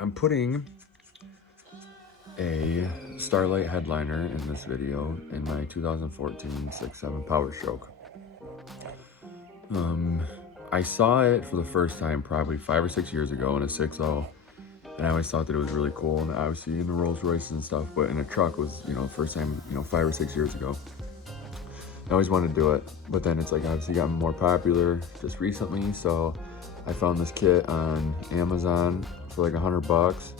I'm putting a Starlight Headliner in this video in my 2014 6.7 POWERSTROKE. I saw it for the first time probably 5 or 6 years ago in a 6.0, and I always thought that it was really cool, and obviously in the Rolls Royces and stuff, but in a truck was, you know, the first time, 5 or 6 years ago. I always wanted to do it, but then it's like obviously gotten more popular just recently, so I found this kit on Amazon for like $100.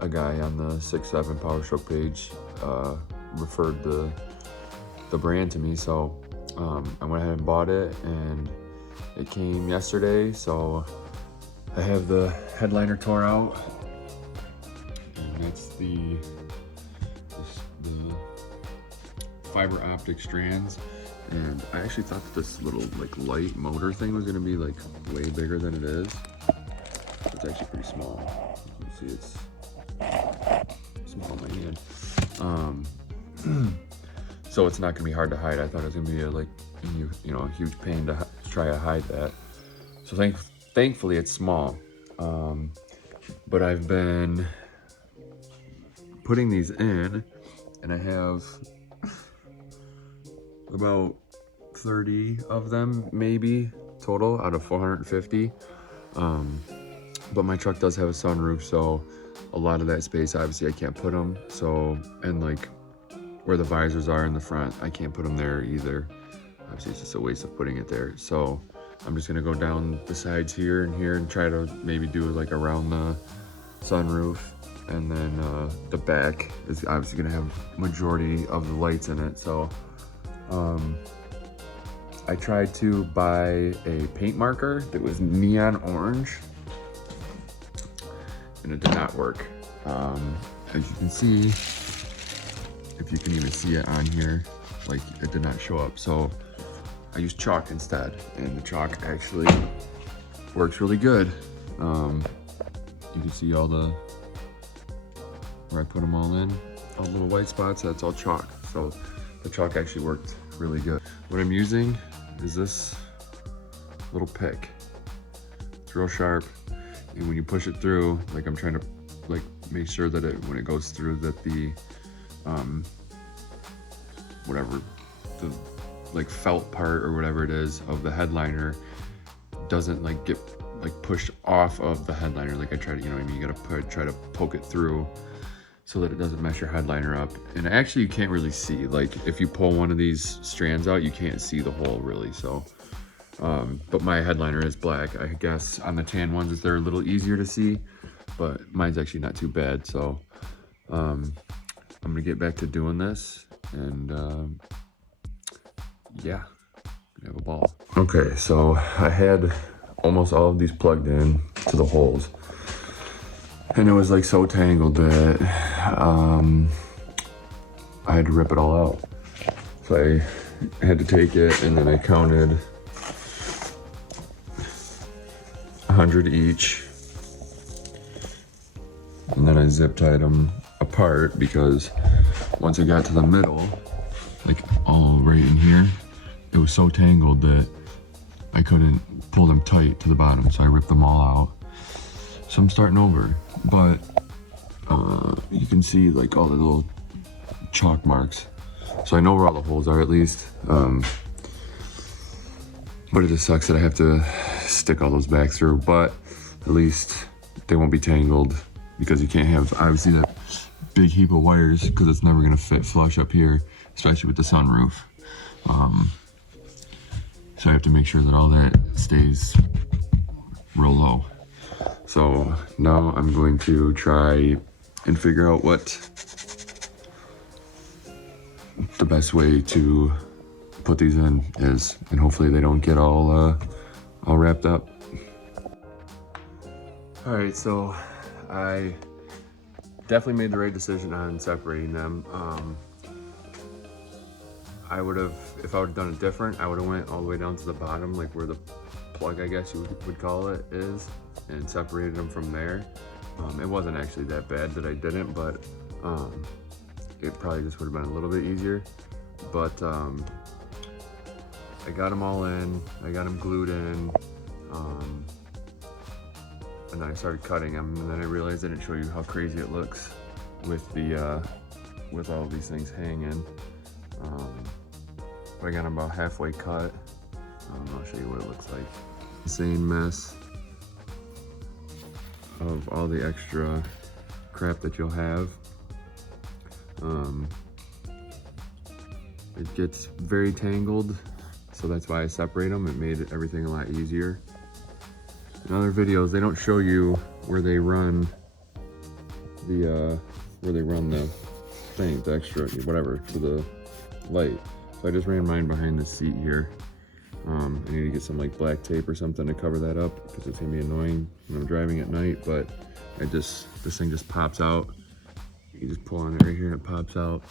A guy on the 6.7 POWERSTROKE page referred the brand to me, so I went ahead and bought it, and it came yesterday. So I have the headliner tore out, and that's the fiber optic strands. And I actually thought that this little like light motor thing was gonna be like way bigger than it is. It's actually pretty small. You can see it's small in my hand. So it's not gonna be hard to hide. I thought it was gonna be a huge pain to try to hide that. So thankfully it's small. But I've been putting these in, and I have about 30 of them maybe total out of 450. But my truck does have a sunroof, so a lot of that space obviously I can't put them. So, and like where the visors are in the front, I can't put them there either. Obviously it's just a waste of putting it there. So I'm just gonna go down the sides here and try to maybe do like around the sunroof. And then the back is obviously gonna have majority of the lights in it. So I tried to buy a paint marker that was neon orange, and it did not work. As you can see, if you can even see it on here, like it did not show up. So I used chalk instead, and the chalk actually works really good. You can see all the, where I put them all in, all the little white spots, that's all chalk. So the chalk actually worked really good. What I'm using is this little pick. It's real sharp, and when you push it through, like I'm trying to like make sure that when it goes through, that the whatever the like felt part or whatever it is of the headliner doesn't like get like pushed off of the headliner. Like I try to, you know what I mean, you gotta try to poke it through so that it doesn't mess your headliner up. And actually you can't really see, like if you pull one of these strands out, you can't see the hole really. So but my headliner is black. I guess on the tan ones they're a little easier to see, but mine's actually not too bad. So I'm gonna get back to doing this, and yeah, gonna have a ball. Okay, so I had almost all of these plugged in to the holes, and it was like so tangled that I had to rip it all out. So I had to take it, and then I counted 100 each, and then I zip tied them apart, because once I got to the middle, like all right in here, it was so tangled that I couldn't pull them tight to the bottom, so I ripped them all out. So I'm starting over, but you can see like all the little chalk marks, so I know where all the holes are at least. But it just sucks that I have to stick all those back through, but at least they won't be tangled, because you can't have obviously that big heap of wires, because it's never gonna fit flush up here, especially with the sunroof. So I have to make sure that all that stays real low. So now I'm going to try and figure out what the best way to put these in is, and hopefully they don't get all wrapped up. All right, so I definitely made the right decision on separating them. I would have, if I would have done it different, I would have went all the way down to the bottom, like where the plug, I guess you would call it, is, and separated them from there. It wasn't actually that bad that I didn't, but it probably just would have been a little bit easier. But I got them all in, I got them glued in. and then I started cutting them, and then I realized I didn't show you how crazy it looks with the with all these things hanging. But I got them about halfway cut. I'll show you what it looks like. Same mess of all the extra crap that you'll have. It gets very tangled, so that's why I separate them. It made everything a lot easier. In other videos, they don't show you where they run the thing, the extra, whatever, for the light. So I just ran mine behind the seat here. I need to get some like black tape or something to cover that up because it's gonna be annoying when I'm driving at night, but this thing just pops out. You can just pull on it right here and it pops out.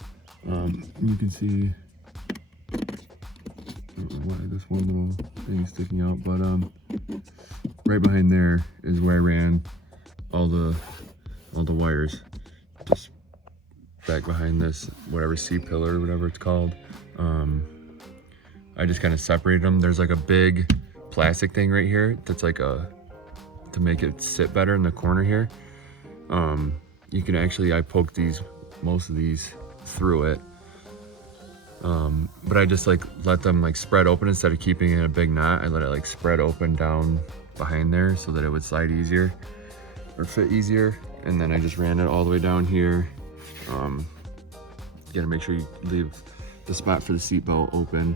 You can see, I don't know why this one little thing is sticking out, but right behind there is where I ran all the wires. Just back behind this, whatever C-pillar or whatever it's called. I just kind of separated them. There's like a big plastic thing right here that's like to make it sit better in the corner here. You can actually, I poked most of these through it. But I just like let them like spread open instead of keeping it in a big knot. I let it like spread open down behind there so that it would slide easier or fit easier. And then I just ran it all the way down here. You gotta make sure you leave the spot for the seatbelt open.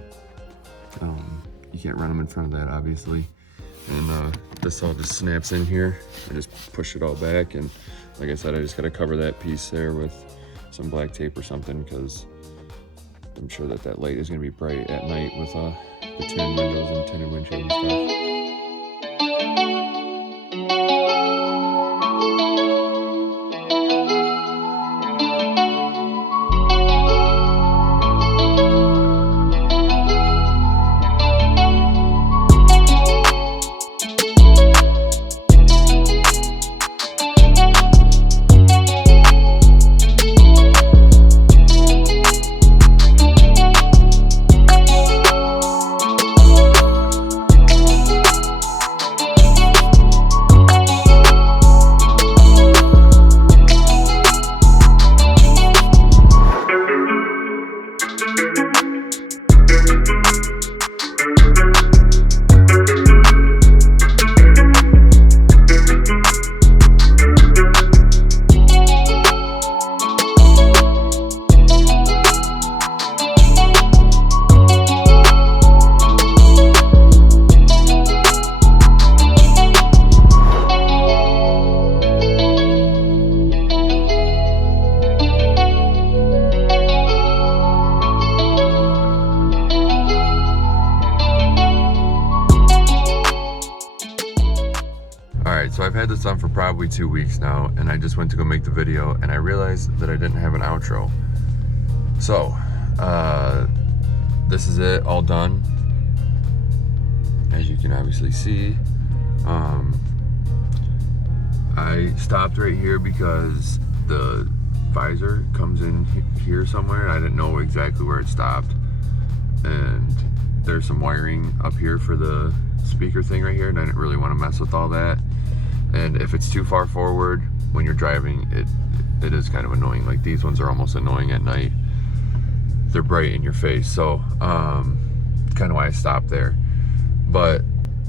You can't run them in front of that, obviously. And this all just snaps in here. I just push it all back, and like I said, I just gotta cover that piece there with some black tape or something, because I'm sure that light is gonna be bright at night with the tinted windows and tinted windshield and stuff. So I've had this on for probably 2 weeks now, and I just went to go make the video and I realized that I didn't have an outro. So this is it, all done. As you can obviously see, I stopped right here because the visor comes in here somewhere. I didn't know exactly where it stopped, and there's some wiring up here for the speaker thing right here, and I didn't really want to mess with all that. And if it's too far forward when you're driving, it is kind of annoying. Like these ones are almost annoying at night. They're bright in your face, so kind of why I stopped there. But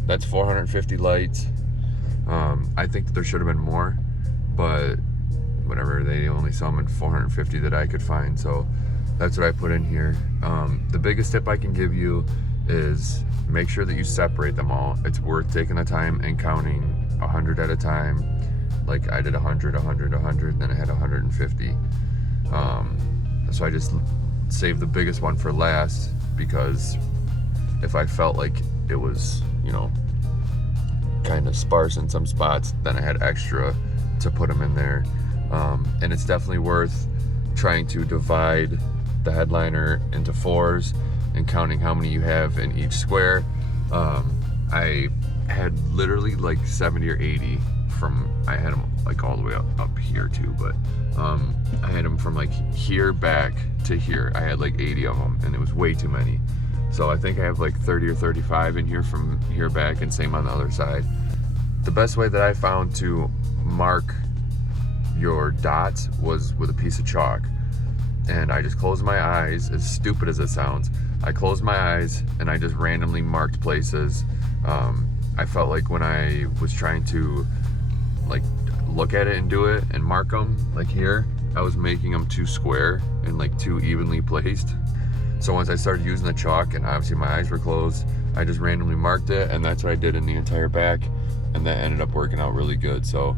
that's 450 lights. I think that there should have been more, but whatever, they only sell them in 450 that I could find, so that's what I put in here. The biggest tip I can give you is make sure that you separate them all. It's worth taking the time and counting 100 at a time. Like I did 100, 100, 100, then I had 150. So I just saved the biggest one for last, because if I felt like it was, you know, kind of sparse in some spots, then I had extra to put them in there. And it's definitely worth trying to divide the headliner into 4s and counting how many you have in each square. I had literally like 70 or 80 I had them like all the way up here too, but I had them from like here back to here. I had like 80 of them, and it was way too many. So I think I have like 30 or 35 in here from here back, and same on the other side. The best way that I found to mark your dots was with a piece of chalk. And I just closed my eyes, as stupid as it sounds. I closed my eyes and I just randomly marked places. I felt like when I was trying to like look at it and do it and mark them, like here, I was making them too square and like too evenly placed. So once I started using the chalk and obviously my eyes were closed, I just randomly marked it, and that's what I did in the entire back, and that ended up working out really good. So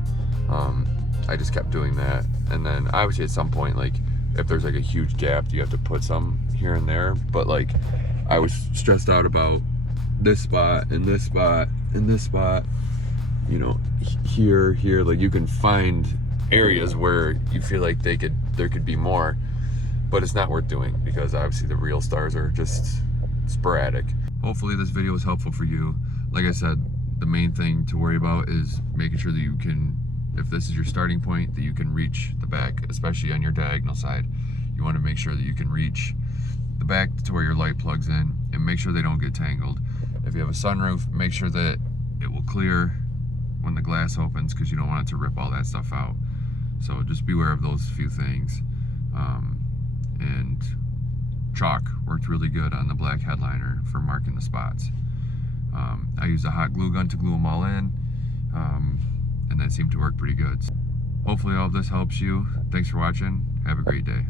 I just kept doing that, and then obviously at some point, like if there's like a huge gap, you have to put some here and there, but like I was stressed out about this spot and this spot and this spot, you know, here, like you can find areas where you feel like there could be more, but it's not worth doing because obviously the real stars are just sporadic. Hopefully this video was helpful for you. Like I said, the main thing to worry about is making sure that you can, if this is your starting point, that you can reach the back, especially on your diagonal side. You want to make sure that you can reach the back to where your light plugs in, and make sure they don't get tangled. If you have a sunroof, make sure that it will clear when the glass opens, because you don't want it to rip all that stuff out. So just beware of those few things. And chalk worked really good on the black headliner for marking the spots. I used a hot glue gun to glue them all in, and that seemed to work pretty good. Hopefully all of this helps you. Thanks for watching. Have a great day.